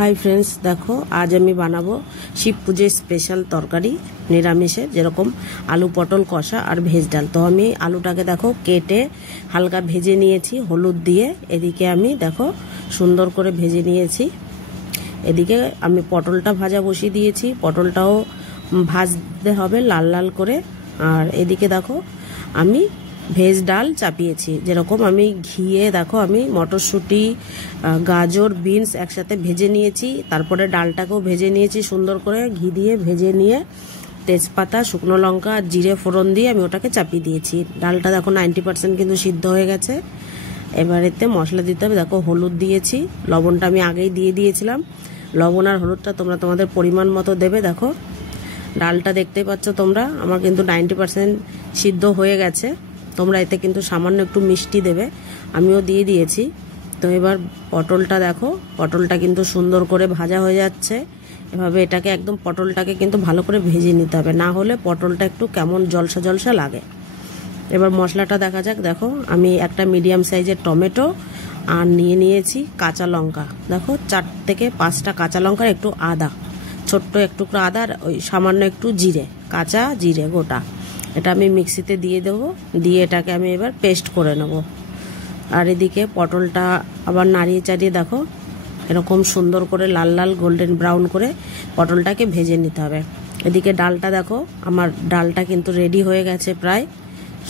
Hi friends देखो आज আমি বানাবো শিব পূজার স্পেশাল তরকারি নিরামিষে যেরকম আলু পটল কষা আর ভেজ ডাল। তো আমি আলুটাকে দেখো কেটে হালকা ভেজে নিয়েছি হলুদ দিয়ে। এদিকে আমি দেখো সুন্দর করে ভেজে নিয়েছি। এদিকে আমি পটলটা ভাজা বসিয়ে দিয়েছি, পটলটাও ভাজতে হবে লাল লাল করে। আর এদিকে দেখো আমি ভেজ ডাল চাপিয়েছি, যেরকম আমি ঘিয়ে দেখো আমি মটরশুঁটি গাজর বিনস একসাথে ভেজে নিয়েছি, তারপরে ডালটাকেও ভেজে নিয়েছি সুন্দর করে ঘি দিয়ে ভেজে নিয়ে তেজপাতা শুকনো লঙ্কা আর জিরে ফোড়ন দিয়ে আমি ওটাকে চাপিয়ে দিয়েছি। ডালটা দেখো 90% কিন্তু সিদ্ধ হয়ে গেছে। এবার এতে মশলা দিতে হবে, দেখো হলুদ দিয়েছি, লবণটা আমি আগেই দিয়ে দিয়েছিলাম। লবণ আর হলুদটা তোমরা তোমাদের পরিমাণ মতো দেবে। দেখো ডালটা দেখতেই পাচ্ছ তোমরা আমার কিন্তু 90% সিদ্ধ হয়ে গেছে। তোমরা এতে কিন্তু সামান্য একটু মিষ্টি দেবে, আমিও দিয়ে দিয়েছি। তো এবার পটলটা দেখো, পটলটা কিন্তু সুন্দর করে ভাজা হয়ে যাচ্ছে। এভাবে এটাকে একদম পটলটাকে কিন্তু ভালো করে ভেজে নিতে হবে, না হলে পটলটা একটু কেমন জলসা জলসা লাগে। এবার মশলাটা দেখা যাক। দেখো আমি একটা মিডিয়াম সাইজের টমেটো আর নিয়েছি কাঁচা লঙ্কা, দেখো 4 থেকে 5টা কাঁচা লঙ্কার একটু আদা, ছোট্ট একটু আদা আর ওই সামান্য একটু জিরে, কাঁচা জিরে গোটা, এটা আমি মিক্সিতে দিয়ে দেবো। দিয়ে এটাকে আমি এবার পেস্ট করে নেব। আর এদিকে পটলটা আবার নাড়িয়ে চাড়িয়ে দেখো এরকম সুন্দর করে লাল লাল গোল্ডেন ব্রাউন করে পটলটাকে ভেজে নিতে হবে। এদিকে ডালটা দেখো আমার ডালটা কিন্তু রেডি হয়ে গেছে প্রায়।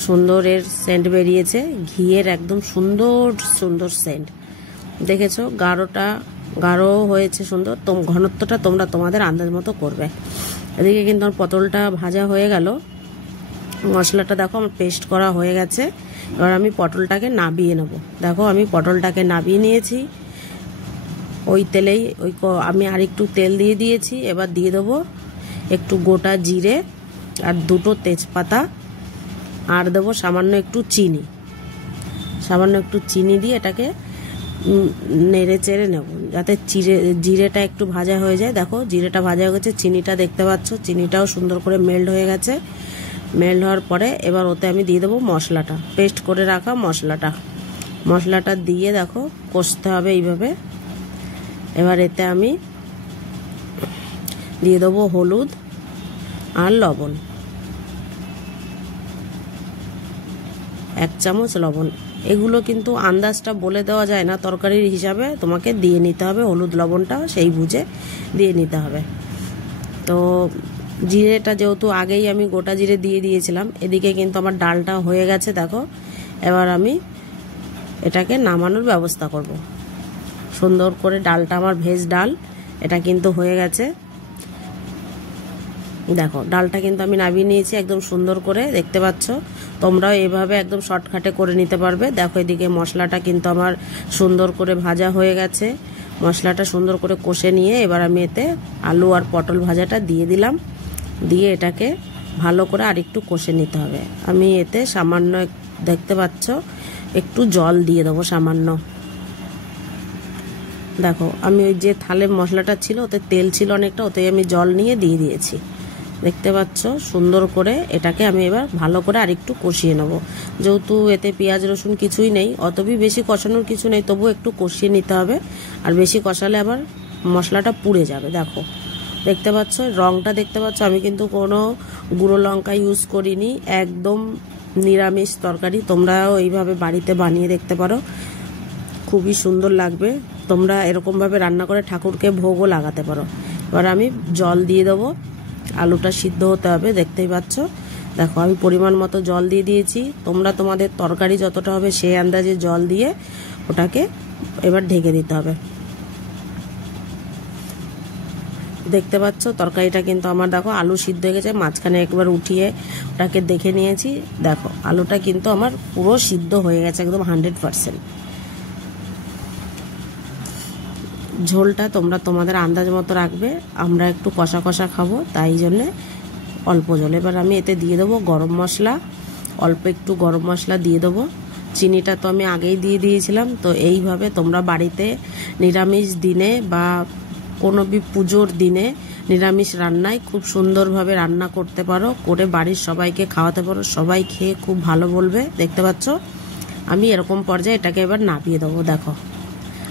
সুন্দর এর সেন্ট বেরিয়েছে, ঘিয়ের একদম সুন্দর সুন্দর সেন্ট, দেখেছো গাঢ় হয়েছে সুন্দর। ঘনত্বটা তোমরা তোমাদের আন্দাজ মতো করবে। এদিকে কিন্তু আমার পটলটা ভাজা হয়ে গেল, মশলাটা দেখো আমার পেস্ট করা হয়ে গেছে। এবার আমি পটলটাকে নাবিয়ে নেব। দেখো আমি পটলটাকে নাবিয়ে নিয়েছি ওই তেলেই, আমি আর একটু তেল দিয়ে দিয়েছি। এবার দিয়ে দেবো একটু গোটা জিরে আর 2টো তেজপাতা, আর দেবো সামান্য একটু চিনি। সামান্য একটু চিনি দিয়ে এটাকে নেড়ে চেড়ে নেব যাতে জিরেটা একটু ভাজা হয়ে যায়। দেখো জিরেটা ভাজা হয়ে গেছে, চিনিটা দেখতে পাচ্ছ, চিনিটাও সুন্দর করে মেল্ট হয়ে গেছে। মেল্ট হওয়ার পরে এবার ওতে আমি দিয়ে দেবো মশলাটা, পেস্ট করে রাখা মশলাটা দিয়ে দেখো কষতে হবে এইভাবে। এবার এতে আমি দিয়ে দেবো হলুদ আর লবণ, 1 চামচ লবণ। এগুলো কিন্তু আন্দাজটা বলে দেওয়া যায় না, তরকারির হিসাবে তোমাকে দিয়ে নিতে হবে, হলুদ লবণটা সেই বুঝে দিয়ে নিতে হবে। তো জিরেটা যেহেতু আগেই আমি গোটা জিরে দিয়ে দিয়েছিলাম, এদিকে কিন্তু আমার ডালটা হয়ে গেছে দেখো। এবার আমি এটাকে নামানোর ব্যবস্থা করব। সুন্দর করে ডালটা আমার ভেজ ডাল এটা কিন্তু হয়ে গেছে। দেখো ডালটা কিন্তু আমি নামিয়ে নিয়েছি একদম সুন্দর করে, দেখতে পাচ্ছ। তোমরাও এভাবে একদম শর্টকাটে করে নিতে পারবে। দেখো এদিকে মশলাটা কিন্তু আমার সুন্দর করে ভাজা হয়ে গেছে। মশলাটা সুন্দর করে কষে নিয়ে এবার আমি এতে আলু আর পটল ভাজাটা দিয়ে দিলাম। দিয়ে এটাকে ভালো করে আর একটু কষে নিতে হবে। আমি এতে সামান্য দেখতে পাচ্ছ একটু জল দিয়ে দেবো সামান্য। দেখো আমি ওই যে থালে মশলাটা ছিল ওতে তেল ছিল অনেকটা, ওতে আমি জল নিয়ে দিয়ে দিয়েছি, দেখতে পাচ্ছ। সুন্দর করে এটাকে আমি এবার ভালো করে আর একটু কষিয়ে নেব। যেহেতু এতে পেঁয়াজ রসুন কিছুই নেই, অতবি বেশি কষানোর কিছু নেই, তবু একটু কষিয়ে নিতে হবে। আর বেশি কষালে আবার মশলাটা পুড়ে যাবে। দেখো দেখতে পাচ্ছ রংটা দেখতে পাচ্ছ, আমি কিন্তু কোনো গুঁড়ো লঙ্কা ইউজ করিনি, একদম নিরামিষ তরকারি। তোমরাও এইভাবে বাড়িতে বানিয়ে দেখতে পারো, খুবই সুন্দর লাগবে। তোমরা এরকমভাবে রান্না করে ঠাকুরকে ভোগও লাগাতে পারো। এবার আমি জল দিয়ে দেবো, আলুটা সিদ্ধ হতে হবে, দেখতেই পাচ্ছ। দেখো আমি পরিমাণ মতো জল দিয়ে দিয়েছি। তোমরা তোমাদের তরকারি যতটা হবে সেই আন্দাজে জল দিয়ে ওটাকে এবার ঢেকে দিতে হবে। দেখতে পাচ্ছ তরকারিটা কিন্তু আমার দেখো আলু সিদ্ধ হয়ে গেছে, মাঝখানে একবার উঠিয়ে ওটাকে দেখে নিয়েছি। দেখো আলুটা কিন্তু আমার পুরো সিদ্ধ হয়ে গেছে একদম 100%। ঝোলটা তোমরা তোমাদের আন্দাজ মতো রাখবে, আমরা একটু কষা কষা খাবো তাই জন্যে অল্প ঝোল। এবার আমি এতে দিয়ে দেবো গরম মশলা, অল্প একটু গরম মশলা দিয়ে দেবো। চিনিটা তো আমি আগেই দিয়ে দিয়েছিলাম। তো এইভাবে তোমরা বাড়িতে নিরামিষ দিনে বা কোনো পুজোর দিনে নিরামিষ রান্নায় খুব সুন্দরভাবে রান্না করতে পারো, করে বাড়ির সবাইকে খাওয়াতে পারো, সবাই খেয়ে খুব ভালো বলবে। দেখতে পাচ্ছ আমি এরকম পর্যায়ে এটাকে এবার নামিয়ে দেবো। দেখো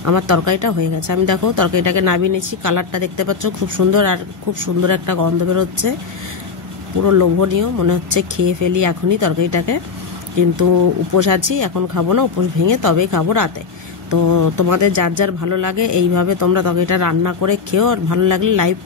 আমার তরকারিটা হয়ে গেছে। আমি দেখো তরকারিটাকে নামিয়ে নিয়েছি, কালারটা দেখতে পাচ্ছ খুব সুন্দর, আর খুব সুন্দর একটা গন্ধ বেরোচ্ছে, পুরো লোভনীয় মনে হচ্ছে। খেয়ে ফেলি এখনই তরকারিটাকে, কিন্তু উপোস আছি, এখন খাবো না, উপোস ভেঙে তবেই খাবো রাতে। তো তোমাদের যার যার ভালো লাগে এইভাবে তোমরা তরকারিটা রান্না করে খেও, আর ভালো লাগলে লাইক